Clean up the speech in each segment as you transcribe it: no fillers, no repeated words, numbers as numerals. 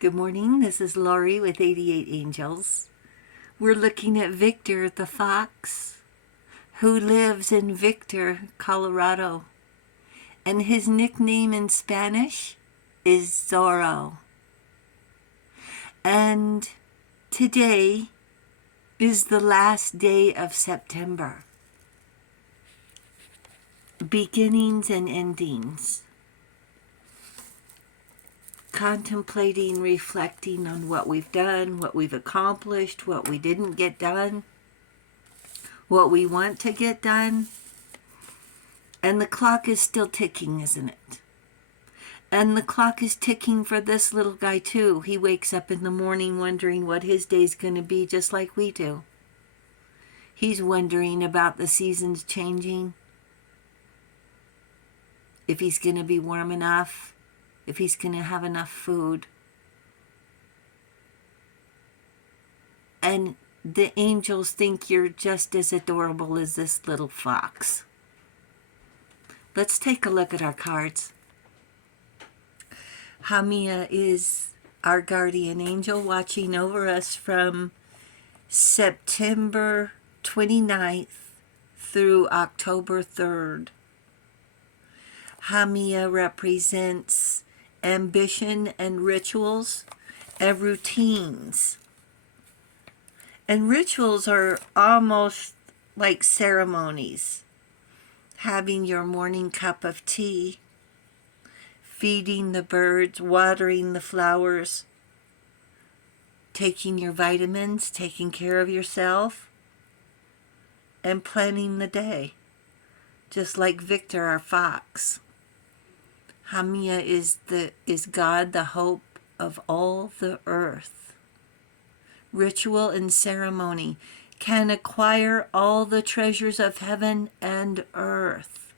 Good morning, this is Lori with 88 Angels. We're looking at Victor the fox, who lives in Victor, Colorado. And his nickname in Spanish is Zorro. And today is the last day of September. Beginnings and endings. Contemplating, reflecting on what we've done, what we've accomplished, what we didn't get done, what we want to get done. And the clock is still ticking, isn't it? And the clock is ticking for this little guy too. He wakes up in the morning wondering what his day's going to be, just like we do. He's wondering about the seasons changing, if he's going to be warm enough, if he's going to have enough food. And the angels think you're just as adorable as this little fox. Let's take a look at our cards. Haamiah is our guardian angel watching over us from September 29th through October 3rd. Haamiah represents ambition and rituals and routines. And rituals are almost like ceremonies. Having your morning cup of tea, feeding the birds, watering the flowers, taking your vitamins, taking care of yourself, and planning the day, just like Victor, our fox. Haamiah is God, the hope of all the earth. Ritual and ceremony can acquire all the treasures of heaven and earth.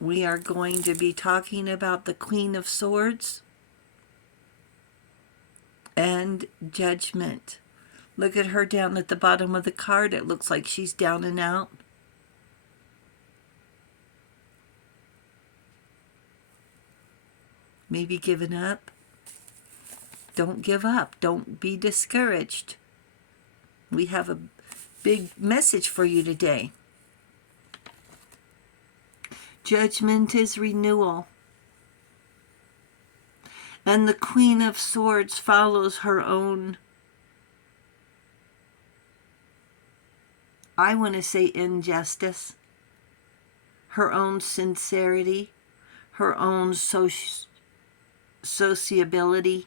We are going to be talking about the Queen of Swords and Judgment. Look at her down at the bottom of the card. It looks like she's down and out. Maybe giving up. Don't give up. Don't be discouraged. We have a big message for you today. Judgment is renewal. And the Queen of Swords follows her own, I want to say, injustice, her own sincerity, her own sociability,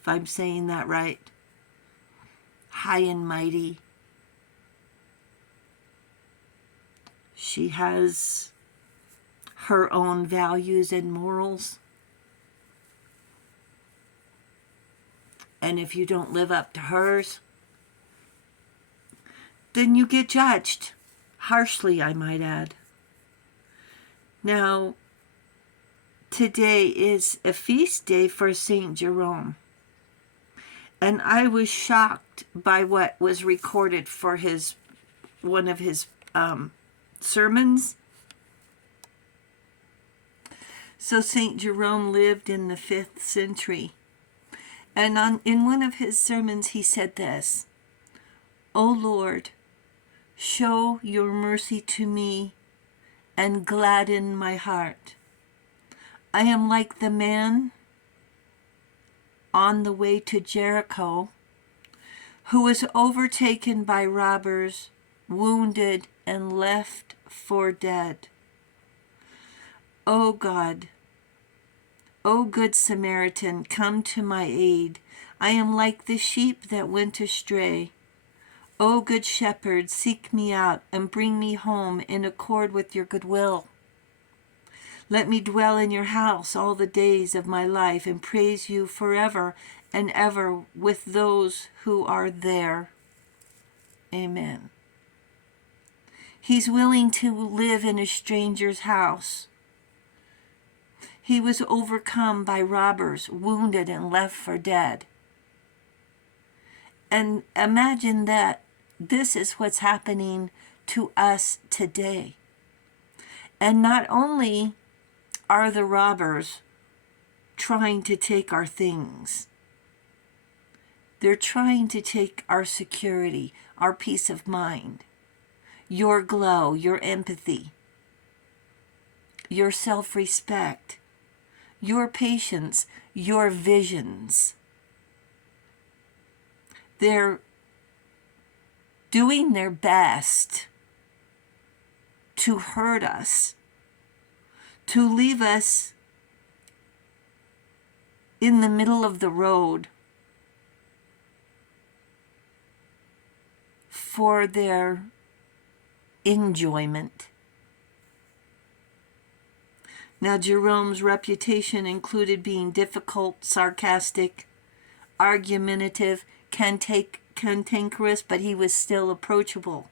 if I'm saying that right, high and mighty. She has her own values and morals. And if you don't live up to hers, then you get judged. Harshly, I might add. Now, today is a feast day for St. Jerome. And I was shocked by what was recorded for one of his sermons. So St. Jerome lived in the 5th century. And in one of his sermons he said this: "O Lord, show your mercy to me and gladden my heart. I am like the man on the way to Jericho who was overtaken by robbers, wounded, and left for dead. O God, O good Samaritan, come to my aid. I am like the sheep that went astray. O good shepherd, seek me out and bring me home in accord with your good will. Let me dwell in your house all the days of my life and praise you forever and ever with those who are there." Amen. He's willing to live in a stranger's house. He was overcome by robbers, wounded, and left for dead. And imagine that this is what's happening to us today. And not only are the robbers trying to take our things. They're trying to take our security, our peace of mind, your glow, your empathy, your self-respect, your patience, your visions. They're doing their best to hurt us, to leave us in the middle of the road for their enjoyment. Now, Jerome's reputation included being difficult, sarcastic, argumentative, cantankerous, but he was still approachable.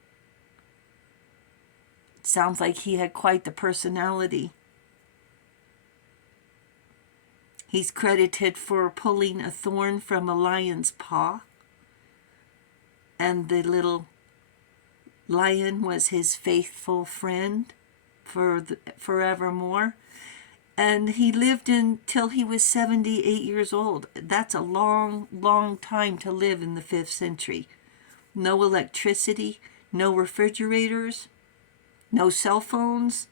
Sounds like he had quite the personality. He's credited for pulling a thorn from a lion's paw, and the little lion was his faithful friend forevermore. And he lived until he was 78 years old. That's a long, long time to live in the 5th century. No electricity, no refrigerators, no cell phones.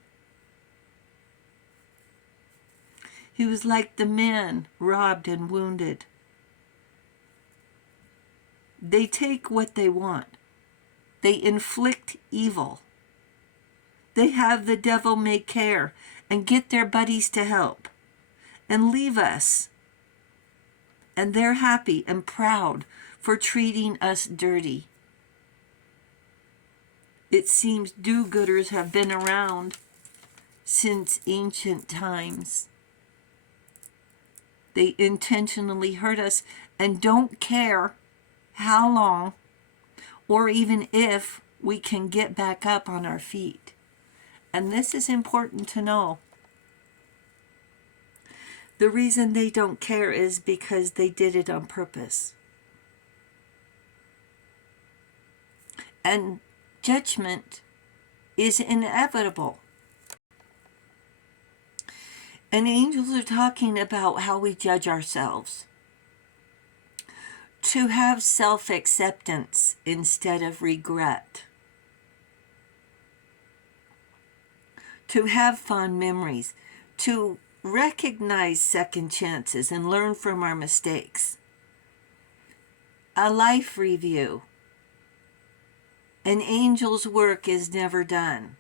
He was like the man robbed and wounded. They take what they want. They inflict evil. They have the devil make care and get their buddies to help and leave us. And they're happy and proud for treating us dirty. It seems do-gooders have been around since ancient times. They intentionally hurt us and don't care how long or even if we can get back up on our feet. And this is important to know. The reason they don't care is because they did it on purpose. And judgment is inevitable. And angels are talking about how we judge ourselves. To have self-acceptance instead of regret. To have fond memories. To recognize second chances and learn from our mistakes. A life review. An angel's work is never done.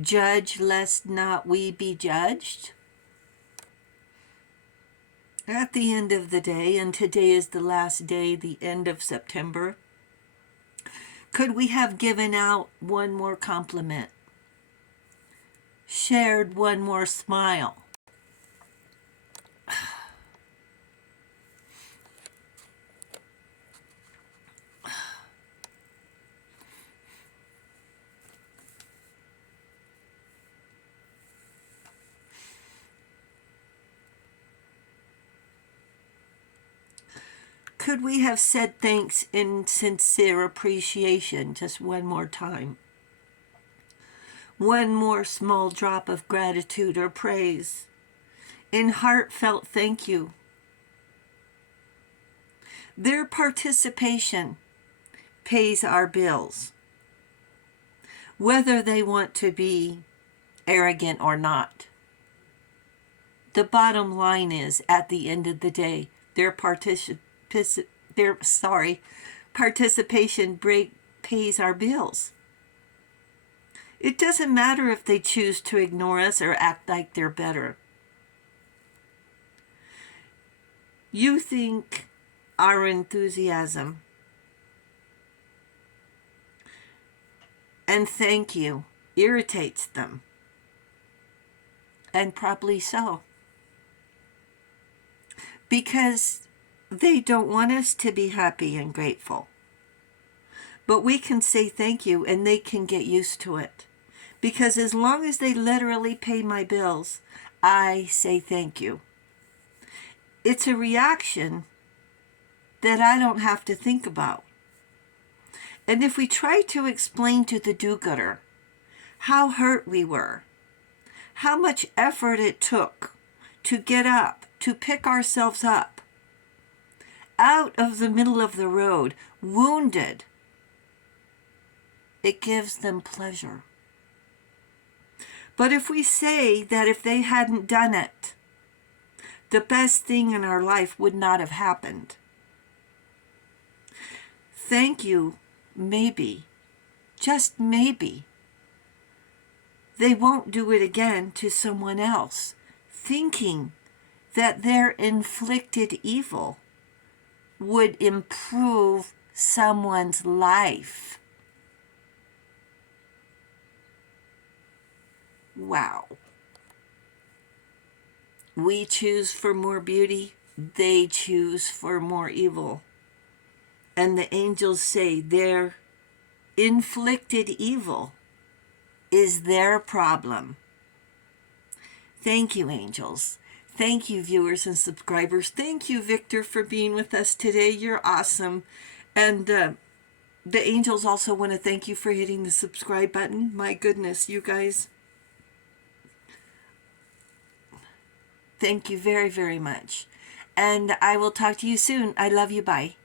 Judge lest not we be judged. At the end of the day, and today is the last day, the end of September, could we have given out one more compliment? Shared one more smile? Could we have said thanks in sincere appreciation just one more time? One more small drop of gratitude or praise in heartfelt thank you. Their participation pays our bills, whether they want to be arrogant or not. The bottom line is, at the end of the day, their participation pays our bills. It doesn't matter if they choose to ignore us or act like they're better. You think our enthusiasm and thank you irritates them, and probably so, because they don't want us to be happy and grateful. But we can say thank you and they can get used to it. Because as long as they literally pay my bills, I say thank you. It's a reaction that I don't have to think about. And if we try to explain to the do-gooder how hurt we were, how much effort it took to get up, to pick ourselves up out of the middle of the road, wounded. It gives them pleasure. But if we say that if they hadn't done it, the best thing in our life would not have happened. Thank you, maybe, just maybe, they won't do it again to someone else, thinking that their inflicted evil would improve someone's life. Wow. We choose for more beauty, they choose for more evil. And the angels say their inflicted evil is their problem. Thank you, angels. Thank you, viewers and subscribers. Thank you, Victor, for being with us today. You're awesome. And the angels also want to thank you for hitting the subscribe button. My goodness, you guys. Thank you very, very much. And I will talk to you soon. I love you. Bye.